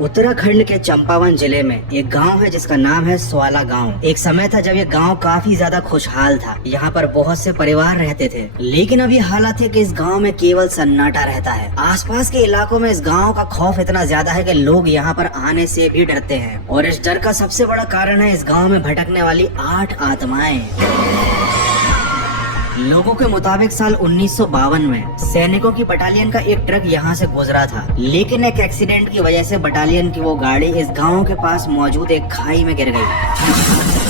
उत्तराखंड के चंपावत जिले में एक गांव है जिसका नाम है स्वाला गांव। एक समय था जब ये गांव काफी ज्यादा खुशहाल था। यहाँ पर बहुत से परिवार रहते थे, लेकिन अब ये हालत है कि इस गांव में केवल सन्नाटा रहता है। आसपास के इलाकों में इस गांव का खौफ इतना ज्यादा है कि लोग यहाँ पर आने से भी डरते हैं। और इस डर का सबसे बड़ा कारण है इस गाँव में भटकने वाली 8 आत्माएं। लोगों के मुताबिक साल 1952 में सैनिकों की बटालियन का एक ट्रक यहाँ से गुजरा था, लेकिन एक एक्सीडेंट की वजह से बटालियन की वो गाड़ी इस गांव के पास मौजूद एक खाई में गिर गई।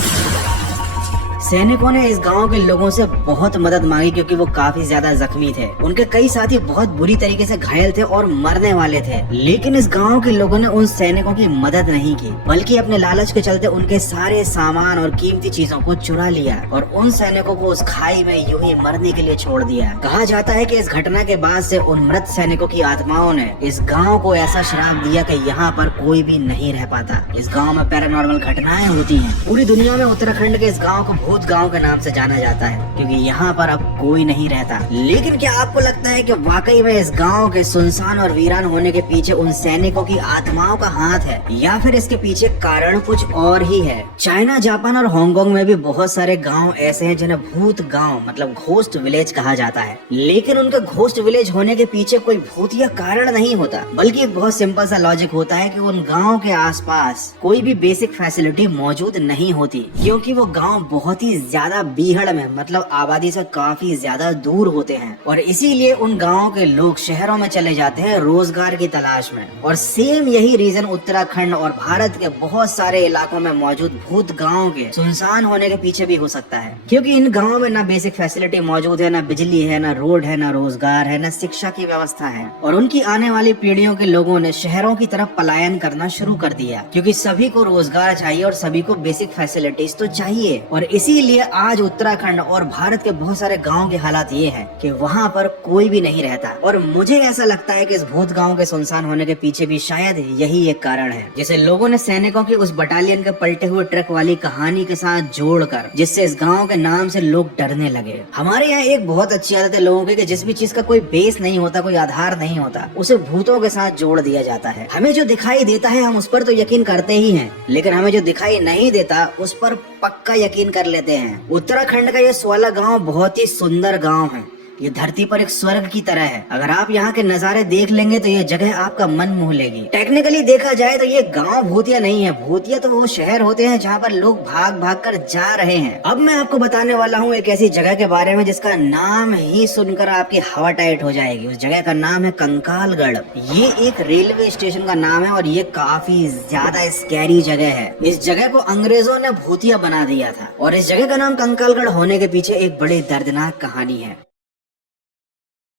सैनिकों ने इस गांव के लोगों से बहुत मदद मांगी क्योंकि वो काफी ज्यादा जख्मी थे। उनके कई साथी बहुत बुरी तरीके से घायल थे और मरने वाले थे, लेकिन इस गांव के लोगों ने उन सैनिकों की मदद नहीं की, बल्कि अपने लालच के चलते उनके सारे सामान और कीमती चीजों को चुरा लिया और उन सैनिकों को उस खाई में यूं ही मरने के लिए छोड़ दिया। कहा जाता है कि इस घटना के बाद से उन मृत सैनिकों की आत्माओं ने इस गाँव को ऐसा श्राप दिया कि यहाँ पर कोई भी नहीं रह पाता। इस गाँव में पैरानॉर्मल घटनाएं होती है। पूरी दुनिया में उत्तराखंड के इस गाँव को भूत गांव के नाम से जाना जाता है क्योंकि यहाँ पर अब कोई नहीं रहता। लेकिन क्या आपको लगता है कि वाकई में इस गांव के सुनसान और वीरान होने के पीछे उन सैनिकों की आत्माओं का हाथ है, या फिर इसके पीछे कारण कुछ और ही है? चाइना, जापान और हांगकांग में भी बहुत सारे गांव ऐसे हैं जिन्हें भूत गांव मतलब घोस्ट विलेज कहा जाता है, लेकिन उनके घोस्ट विलेज होने के पीछे कोई भूतिया कारण नहीं होता, बल्कि एक बहुत सिंपल सा लॉजिक होता है कि उन गाँव के आसपास कोई भी बेसिक फैसिलिटी मौजूद नहीं होती, क्योंकि वो गाँव बहुत ही ज्यादा बीहड़ में मतलब आबादी से काफी ज्यादा दूर होते हैं और इसीलिए उन गांवों के लोग शहरों में चले जाते हैं रोजगार की तलाश में। और सेम यही रीजन उत्तराखंड और भारत के बहुत सारे इलाकों में मौजूद भूत गांवों के सुनसान होने के पीछे भी हो सकता है, क्योंकि इन गांवों में ना बेसिक फैसिलिटी मौजूद है, ना बिजली है, ना रोड है, ना रोजगार है, ना शिक्षा की व्यवस्था है। और उनकी आने वाली पीढ़ियों के लोगों ने शहरों की तरफ पलायन करना शुरू कर दिया, क्योंकि सभी को रोजगार चाहिए और सभी को बेसिक फैसिलिटीज तो चाहिए। और इसीलिए आज उत्तराखंड और भारत के बहुत सारे गांव के हालात ये हैं कि वहाँ पर कोई भी नहीं रहता। और मुझे ऐसा लगता है कि इस भूत गांव के सुनसान होने के पीछे भी शायद यही एक कारण है, जिसे लोगों ने सैनिकों की उस बटालियन के पलटे हुए ट्रक वाली कहानी के साथ जोड़कर, जिससे इस गांव के नाम से लोग डरने लगे। हमारे यहाँ एक बहुत अच्छी आदत है लोगों की कि जिस भी चीज का कोई बेस नहीं होता, कोई आधार नहीं होता, उसे भूतों के साथ जोड़ दिया जाता है। हमें जो दिखाई देता है हम उस पर तो यकीन करते ही हैं, लेकिन हमें जो दिखाई नहीं देता उस पर पक्का यकीन कर लेते हैं। उत्तराखंड का ये स्वाला गांव बहुत ही सुंदर गांव है। ये धरती पर एक स्वर्ग की तरह है। अगर आप यहाँ के नज़ारे देख लेंगे तो ये जगह आपका मन मोह लेगी। टेक्निकली देखा जाए तो ये गांव भूतिया नहीं है। भूतिया तो वो शहर होते हैं जहाँ पर लोग भाग भाग कर जा रहे हैं। अब मैं आपको बताने वाला हूँ एक ऐसी जगह के बारे में जिसका नाम ही सुनकर आपकी हवा टाइट हो जाएगी। उस जगह का नाम है कंकालगढ़। ये एक रेलवे स्टेशन का नाम है और ये काफी ज्यादा स्कैरी जगह है। इस जगह को अंग्रेजों ने भूतिया बना दिया था और इस जगह का नाम कंकालगढ़ होने के पीछे एक बड़ी दर्दनाक कहानी है।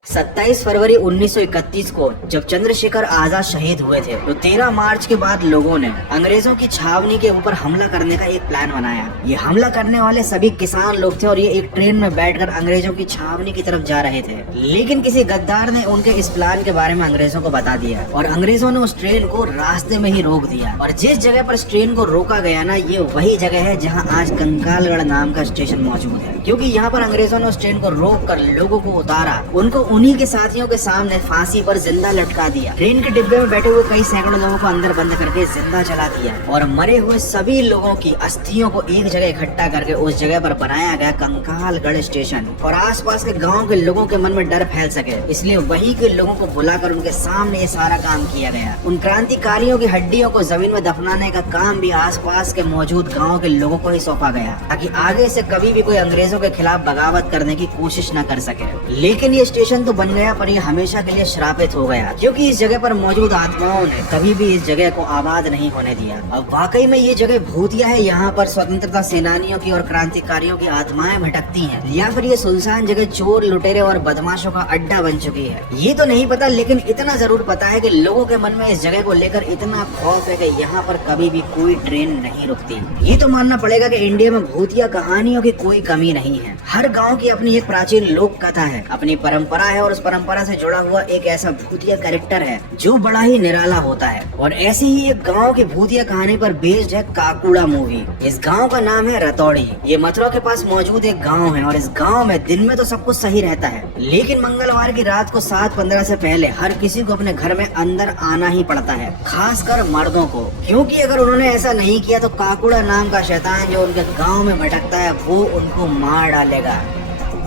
27 फरवरी 1931 को जब चंद्रशेखर आजाद शहीद हुए थे तो 13 मार्च के बाद लोगों ने अंग्रेजों की छावनी के ऊपर हमला करने का एक प्लान बनाया। ये हमला करने वाले सभी किसान लोग थे और ये एक ट्रेन में बैठकर अंग्रेजों की छावनी की तरफ जा रहे थे, लेकिन किसी गद्दार ने उनके इस प्लान के बारे में अंग्रेजों को बता दिया और अंग्रेजों ने उस ट्रेन को रास्ते में ही रोक दिया। और जिस जगह पर इस ट्रेन को रोका गया ना, ये वही जगह है जहाँ आज कंकालगढ़ नाम का स्टेशन मौजूद है, क्योंकि यहाँ पर अंग्रेजों ने उस ट्रेन को रोक कर लोगों को उतारा, उनको उन्हीं के साथियों के सामने फांसी पर जिंदा लटका दिया। ट्रेन के डिब्बे में बैठे हुए कई सैकड़ों लोगों को अंदर बंद करके जिंदा जला दिया और मरे हुए सभी लोगों की अस्थियों को एक जगह इकट्ठा करके उस जगह पर बनाया गया कंकालगढ़ स्टेशन। और आसपास के गांव के लोगों के मन में डर फैल सके, इसलिए वही के लोगों को बुलाकर उनके सामने ये सारा काम किया गया। उन क्रांतिकारियों की हड्डियों को जमीन में दफनाने का काम भी आसपास के मौजूद गाँव के लोगों को ही सौंपा गया, ताकि आगे से कभी भी कोई अंग्रेजों के खिलाफ बगावत करने की कोशिश न कर सके। लेकिन ये स्टेशन तो बन गया पर ये हमेशा के लिए श्रापित हो गया, क्योंकि इस जगह पर मौजूद आत्माओं ने कभी भी इस जगह को आबाद नहीं होने दिया। अब वाकई में ये जगह भूतिया है। यहाँ पर स्वतंत्रता सेनानियों की और क्रांतिकारियों की आत्माएं भटकती हैं, या फिर ये सुनसान जगह चोर, लुटेरे और बदमाशों का अड्डा बन चुकी है, ये तो नहीं पता। लेकिन इतना जरूर पता है कि लोगों के मन में इस जगह को लेकर इतना खौफ है कि यहाँ पर कभी भी कोई ट्रेन नहीं रुकती। ये तो मानना पड़ेगा कि इंडिया में भूतिया कहानियों की कोई कमी नहीं है। हर गाँव की अपनी एक प्राचीन लोक कथा है, अपनी परंपरा है और उस परंपरा से जुड़ा हुआ एक ऐसा भूतिया कैरेक्टर है जो बड़ा ही निराला होता है। और ऐसी ही एक गांव की भूतिया कहानी पर बेस्ड है काकुड़ा मूवी। इस गांव का नाम है रतौड़ी। ये मथुरा के पास मौजूद एक गांव है और इस गांव में दिन में तो सब कुछ सही रहता है, लेकिन मंगलवार की रात को 7:15 से पहले हर किसी को अपने घर में अंदर आना ही पड़ता है, खासकर मर्दों को, क्योंकि अगर उन्होंने ऐसा नहीं किया तो काकुड़ा नाम का शैतान जो उनके गांव में भटकता है वो उनको मार डालेगा।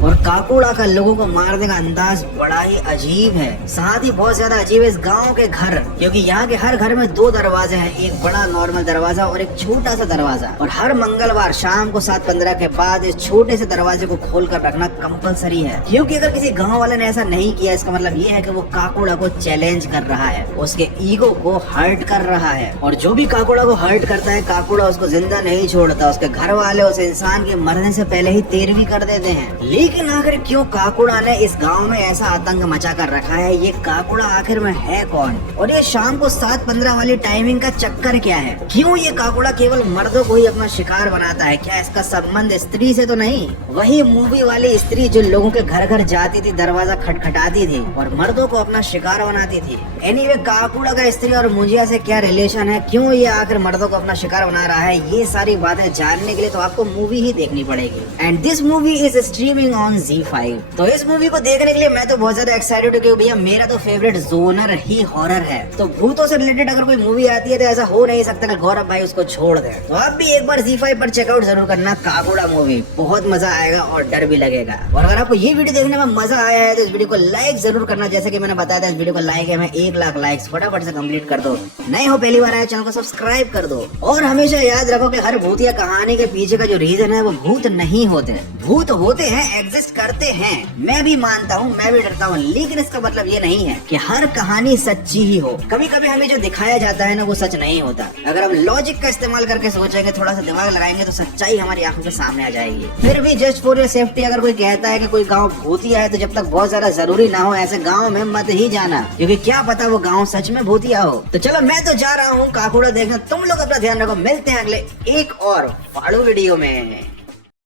और काकुड़ा का लोगों को मारने का अंदाज बड़ा ही अजीब है, साथ ही बहुत ज्यादा अजीब है इस गांव के घर, क्योंकि यहाँ के हर घर में 2 दरवाजे हैं, एक बड़ा नॉर्मल दरवाजा और एक छोटा सा दरवाजा। और हर मंगलवार शाम को 7:15 के बाद इस छोटे से दरवाजे को खोल कर रखना कंपलसरी है, क्योंकि अगर किसी गाँव वाले ने ऐसा नहीं किया इसका मतलब ये है कि वो काकुड़ा को चैलेंज कर रहा है, उसके ईगो को हर्ट कर रहा है। और जो भी काकुड़ा को हर्ट करता है काकुड़ा उसको जिंदा नहीं छोड़ता, उसके घर वाले उस इंसान के मरने से पहले ही तेरवी कर देते हैं। लेकिन आखिर क्यों काकुड़ा ने इस गांव में ऐसा आतंक मचा कर रखा है? ये काकुड़ा आखिर में है कौन? और ये शाम को 7:15 वाली टाइमिंग का चक्कर क्या है? क्यों ये काकुड़ा केवल मर्दों को ही अपना शिकार बनाता है? क्या इसका संबंध स्त्री से तो नहीं? वही मूवी वाली स्त्री जो लोगों के घर घर जाती थी, दरवाजा खटखटाती थी और मर्दों को अपना शिकार बनाती थी। एनीवे, काकुड़ा का स्त्री और मुजिया से क्या रिलेशन है? क्यों ये आखिर मर्दों को अपना शिकार बना रहा है? ये सारी बातें जानने के लिए तो आपको मूवी ही देखनी पड़ेगी। And this movie is streaming on Z5। तो इस मूवी को देखने के लिए मैं तो बहुत ज्यादा एक्साइटेड हूँ, क्योंकि भैया मेरा तो फेवरेट जोनर ही हॉरर है। तो भूतों से रिलेटेड अगर कोई मूवी आती है तो ऐसा हो नहीं सकता कि गौरव भाई उसको छोड़ दे। तो आप भी एक बार Z5 पर चेकआउट जरूर करना काकुड़ा मूवी, बहुत मजा आएगा और डर भी लगेगा। और अगर आपको ये वीडियो देखने में मजा आया है तो इस वीडियो को लाइक जरूर करना, जैसे कि मैंने बताया था इस वीडियो को लाइक है हमें 1 लाख लाइक्स, फटाफट से कंप्लीट कर दो। नए हो पहली बार आए चैनल को सब्सक्राइब कर दो। और हमेशा याद रखो कि हर भूतिया कहानी के पीछे का जो रीजन है वो भूत नहीं होते, भूत होते हैं, एग्जिस्ट करते हैं। मैं भी मानता हूँ, मैं भी डरता हूँ, लेकिन इसका मतलब ये नहीं है कि हर कहानी सच्ची ही हो। कभी कभी हमें जो दिखाया जाता है ना वो सच नहीं होता। अगर हम लॉजिक का इस्तेमाल करके सोचेंगे, थोड़ा सा दिमाग लगाएंगे तो सच्चाई हमारी आंखों के सामने आ जाएगी। फिर भी जस्ट फॉर योर सेफ्टी अगर कोई कहता है कि कोई गाँव भूतिया है तो जब तक बहुत ज्यादा जरूरी ना हो ऐसे गाँव में मत ही जाना, क्योंकि क्या पता वो गाँव सच में भूतिया हो। तो चलो मैं तो जा रहा हूँ काकुड़ा देखना, तुम लोग अपना ध्यान रखो। मिलते हैं अगले एक और फाड़ू वीडियो में।